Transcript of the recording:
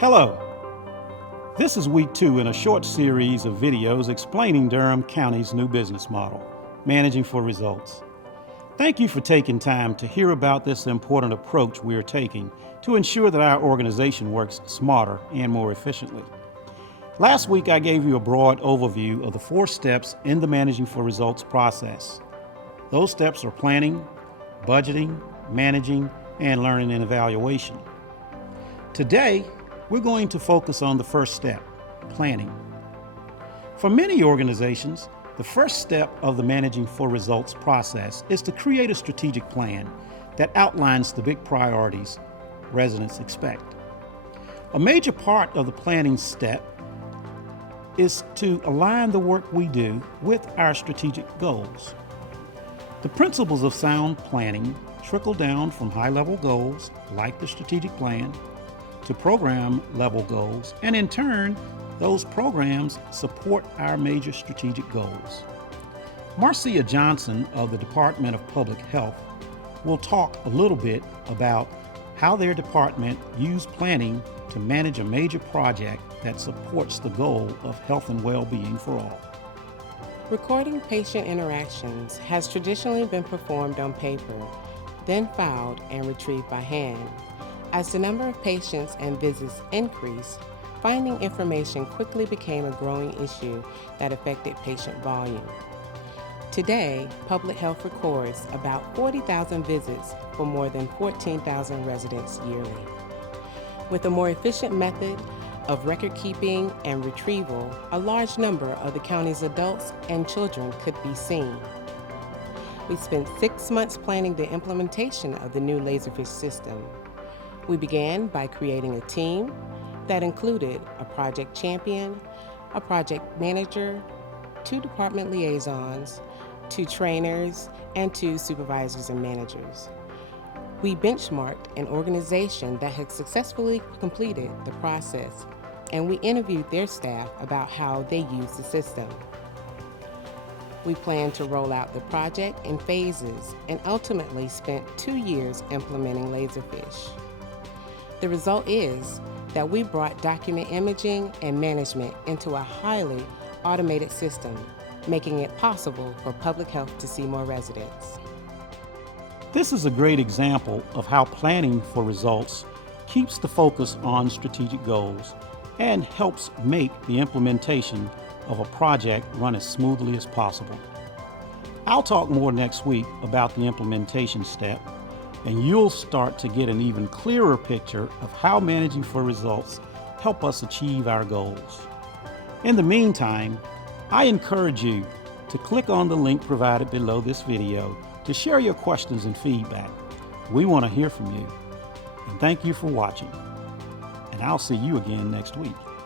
Hello. This is week 2 in a short series of videos explaining Durham County's new business model, Managing for Results. Thank you for taking time to hear about this important approach we are taking to ensure that our organization works smarter and more efficiently. Last week, I gave you a broad overview of the 4 steps in the Managing for Results process. Those steps are planning, budgeting, managing, and learning and evaluation. Today, we're going to focus on the first step, planning. For many organizations, the first step of the Managing for Results process is to create a strategic plan that outlines the big priorities residents expect. A major part of the planning step is to align the work we do with our strategic goals. The principles of sound planning trickle down from high-level goals, like the strategic plan, to program-level goals, and in turn, those programs support our major strategic goals. Marcia Johnson of the Department of Public Health will talk a little bit about how their department used planning to manage a major project that supports the goal of health and well-being for all. Recording patient interactions has traditionally been performed on paper, then filed and retrieved by hand. As the number of patients and visits increased, finding information quickly became a growing issue that affected patient volume. Today, public health records about 40,000 visits for more than 14,000 residents yearly. With a more efficient method of record keeping and retrieval, a large number of the county's adults and children could be seen. We spent 6 months planning the implementation of the new Laserfish system. We began by creating a team that included a project champion, a project manager, 2 department liaisons, 2 trainers, and 2 supervisors and managers. We benchmarked an organization that had successfully completed the process, and we interviewed their staff about how they use the system. We planned to roll out the project in phases and ultimately spent 2 years implementing Laserfish. The result is that we brought document imaging and management into a highly automated system, making it possible for public health to see more residents. This is a great example of how planning for results keeps the focus on strategic goals and helps make the implementation of a project run as smoothly as possible. I'll talk more next week about the implementation step, and you'll start to get an even clearer picture of how Managing for Results help us achieve our goals. In the meantime, I encourage you to click on the link provided below this video to share your questions and feedback. We want to hear from you. And thank you for watching. And I'll see you again next week.